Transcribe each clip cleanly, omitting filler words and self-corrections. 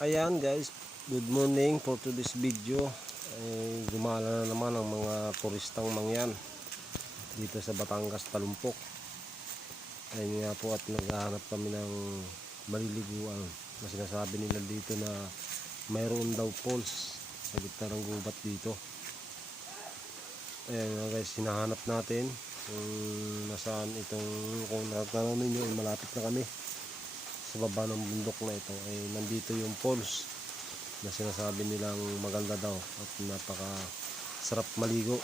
Ayan guys, good morning for today's video. Gumala na naman ang mga turistang mangyan dito sa Batangas, Talumpok. Ayun nga po, at naghahanap kami ng maliliguan na sinasabi nila dito na mayroon daw falls sa gitna ng gubat dito. Ayan nga guys, hinahanap natin kung nasaan itong, kung nakakaraw ninyo ay malapit na kami sa baba ng bundok na ito. Ay nandito yung falls na sinasabi nilang maganda daw at napaka sarap maligo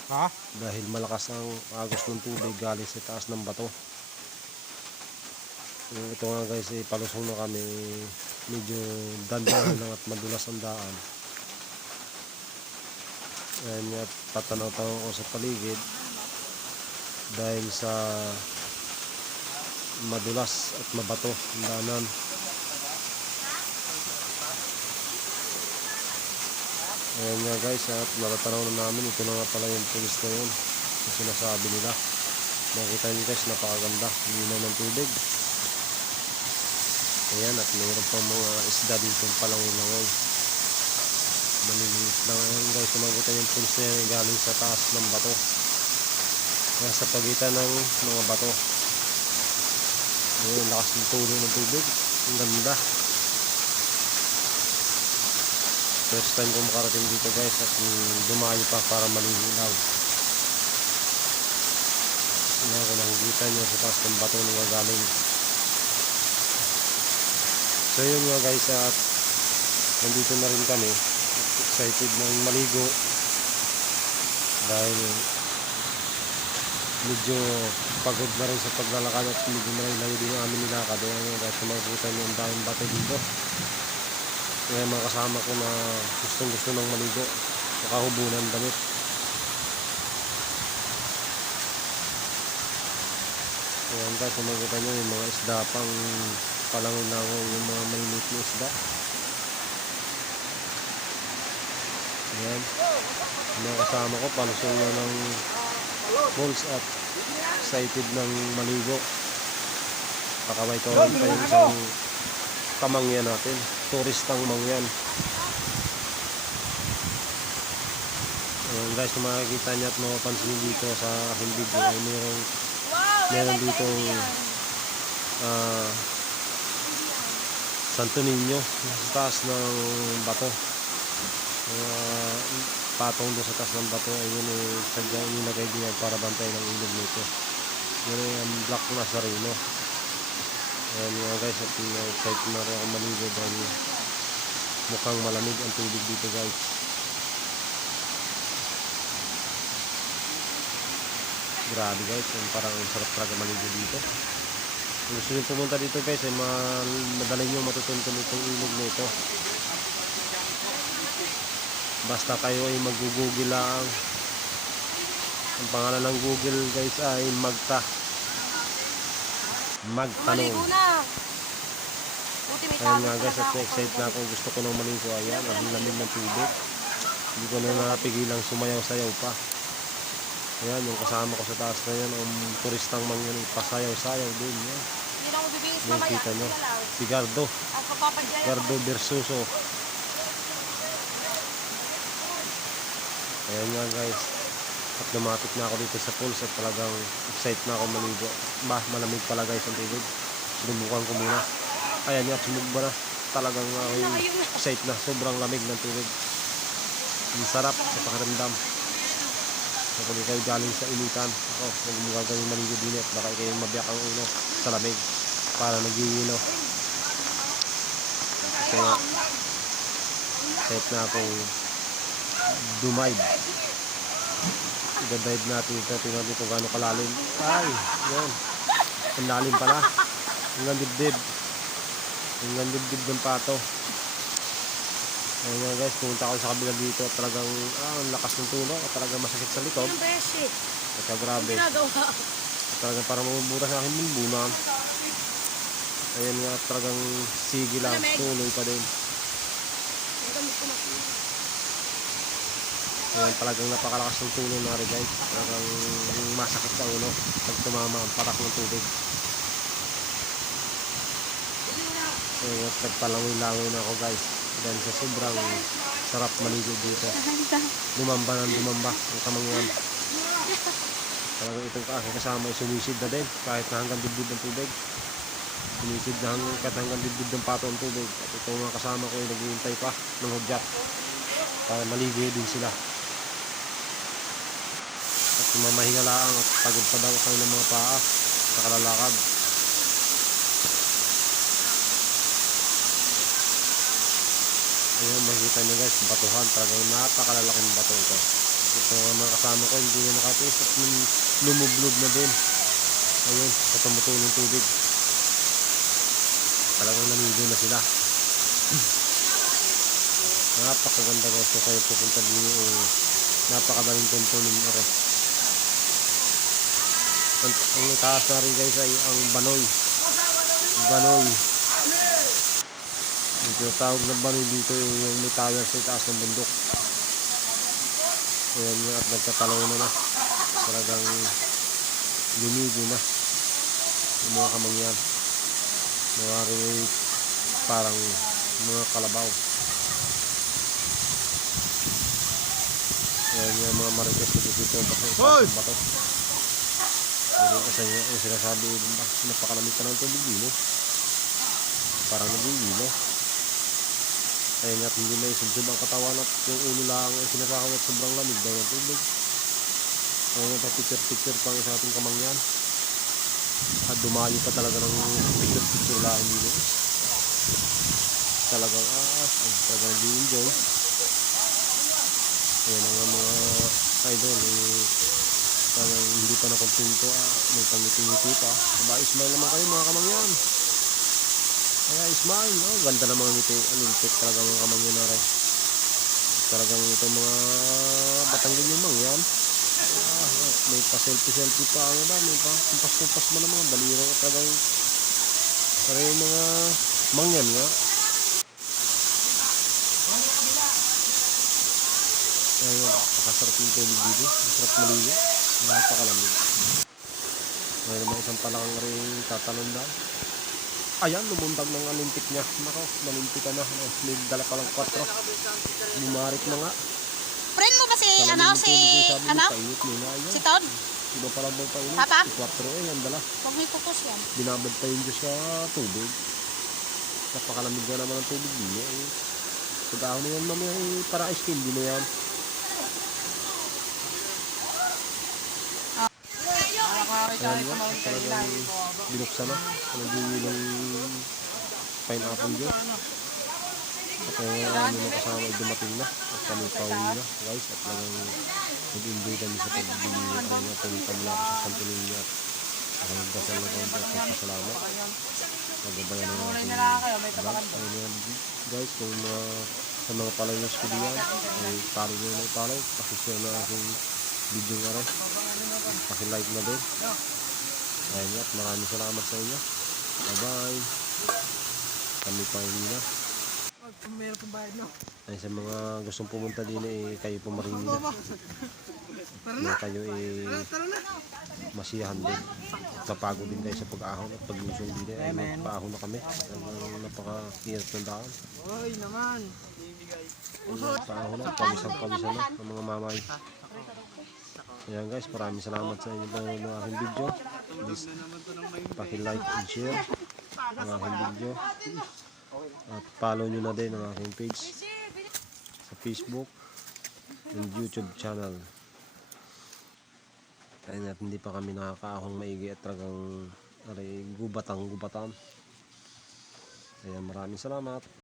dahil malakas ang agos ng tubig galing sa taas ng bato. Ito nga guys, palusong na kami, medyo dandahan lang at madulas ang daan. Ayan nga, tatanaw-tanaw ko sa paligid dahil sa madulas at mabato ang daanan. Ayan nga guys, at natatanaw na namin, ito na nga pala yung pulis na yun na sinasabi nila. Makikita nyo guys, napakaganda, linaw ng tubig. Ayan, at mayroon pang mga isda dito palangoy-langoy, maliliit lang. Ayan guys, makikita yung pulis na yan galing sa taas ng bato, nasa pagitan ng mga bato. Ayan, lakas ng tulo ng tubig, ang ganda. First time ko makarating dito guys, at dumayo pa para maligo lang. Ayan, kung nakikita nyo sa taas ng bato na galing. So yun nga guys, at nandito na rin kami, excited na rin maligo dahil medyo pagod na rin sa paglalakad at medyo malayo din ang amin nilakad. Ayan guys, makikita nyo ang daming bato dito. Kaya mga kasama ko na gustong gusto ng maligo, nakahubunan damit. Ayan guys, makikita nyo yung mga isda pang palangon-langon, yung mga maliliit na isda. Ayan, mga kasama ko palusong na ng falls at excited ng maligo. Pakaway-kaway pa yung isang kamangyan natin, turistang mangyan. Ayan guys, kung makikita niya at mapapansin dito sa aking video ay meron ditong Santo Niño sa taas ng bato. Patong doon sa taas ng bato ay yun sadya inilagay din para bantay ng ilog nito. Yun ay ang Black Nazareno. Ayan nga guys, at excited na rin ako maligo dahil mukhang malamig ang tubig dito guys. Grabe guys, parang sarap talaga maligo dito. Kung gusto nyo pumunta dito guys, ay madali nyo matutuntun itong ilog nito. Basta kayo ay mag-google lang. Ang pangalan ng Google guys ay magtanong. Ayan nga guys, at excited na ako, gusto ko nang maligo. Ayan, ang lamig ng tubig, hindi ko na napigilang sumayaw-sayaw pa. Ayan, yung kasama ko sa taas na yan, ang turistang mangyan, pasayaw-sayaw din yan. Nakikita nyo, si Gardo Versuso. Ayan nga guys, at lumapit na ako dito sa falls at talagang excited na ako maligo. Malamig pala guys ang tubig, sinubukan ko muna. Ayan nga, sumugba na. Talagang excited na, sobrang lamig ng tubig. Ang sarap sa pakiramdam. Kapag kayo galing sa initan, huwag mo gagawin maligo din at baka kayo mabiyak ang ulo sa lamig para nagiwilo. Kaya excited na akong dumive. I-dive natin ito, tingnan natin kung gaano kalalim. Ay, yun, ang lalim pala, hanggang dibdib ng pato. Ayan nga guys, pumunta ako sa kabila dito at talagang ang lakas ng tulog at talagang masakit sa likod at grabe at talagang parang mabubutas sa akin bulbunan. Ayan nga, talagang sige lang, tuloy pa din. Ayan, talagang napakalakas ng tulong na rin guys, talagang masakit sa ulo pag tumama ang patak ng tubig. Ayan, nagpalangoy-langoy na ako guys. Dahil sa sobrang sarap maligo dito. Lumamba ng lumamba ang kamangyan. Talagang itong aking kasama ay sumisid na din kahit na hanggang dibdib ng tubig. Sumisid na hanggang dibdib ng pato ang tubig. At itong mga kasama ko ay naghihintay pa ng hudyat para maligo din sila. At mamahinga lang at pagod pa daw ang kanilang mga paa sa kalalakad. Ayan, makikita nyo guys, batuhan. Talagang napakalalaking bato ito. Ito mga kasama ko, hindi na nakatiis at lumublob na din. Ayun, sa tumutulong tubig. Talagang naligo na sila. Napakaganda guys, kung kayo pupunta din napakadaling tuntunin na rin. Ang itaas na rin guys ay ang Banoy. Banoy. Yung tinatawag na Banoy dito yung may tower sa itaas ng bundok. Ayan nga at nagtatalaw na. Talagang lumigo na yung mga kamangyan. Nawari parang mga kalabaw. Ayan nga mga marites na dito basta itaas ng bato. Kasi yung sinasabi napakalamig pa ng tubig dito. Parang nag-iilo. Ayun nga, hindi na isubsob ang katawan at yung ulo lang ay sinasakot at sobrang lamig daw ng tubig. Ayun nga, picture-picture pang sa ating kamangyan. At dumayo pa talaga ng picture-picture lang dito. Talagang talagang nag-enjoy. Ayun ang mga idol talagang hindi pa nakontento may pangiti-ngiti pa. Smile naman kayo mga kamangyan. Kaya smile, ganda ng mga ngiti. Alintik talaga mga kamangyan na rin. Talagang itong mga Batanggan yung mangyan. May pa-selfie-selfie pa ang iba. May pa-kumpas-kumpas mo ng mga daliro. Talagang yung mga mangyan nga. Ayun, pakasarap yung tulog dito. Masarap maligo. Napakalamig. May naman isang palakang rin tatalon daw. Ayan, lumundag ng alintik niya. Nako, nalintik ka na. May dala pa lang 4. Bumarik na nga. Friend mo ba si, si Todd? Iba pa lang mo pa init. Papa? 4 yan dala. Huwag may pupus yan. Binabad pa yung Diyos sa tubig. Napakalamig na naman ang tubig niya. Pag-ahon na yan mamaya para ice cream. Di na yan. Ayan nga, talagang binuksan na. Talagang yung pineapple dyan. At ano na kasama ay dumating na. At kami pauwi na guys. At talagang nag-enjoy kami sa pagbili. Ano nga, pumunta mula ako sa Santo Niño. At nagdasal na kaunti at magpasalamat. Nagabayan ng aking vlog. Ayun yan guys, kung sa mga followers ko diyan ay follow nyo na i-follow. Pakishare na aking video nga rin. Pakilike na din. Ayun nga, maraming salamat sa inyo. Bye bye. Kami pauwi na. Ay, sa mga gustong pumunta din kayo pumarini na. Na kayo masiyahan din. Napagod din kayo sa pag-ahon at pag-lusong din ay magpa-ahon na kami. Napaka-hirap ng daan. Oy naman. Paahon na, pawisan-pawisan na ng mga mamay. Ayan guys, maraming salamat sa inyo ng aking video. Please, paki-like and share ang aking video. At follow nyo na din ang aking page sa Facebook and YouTube channel. Ayun at hindi pa kami nakakaahong maigi at talagang gubatan. Ayan, maraming salamat.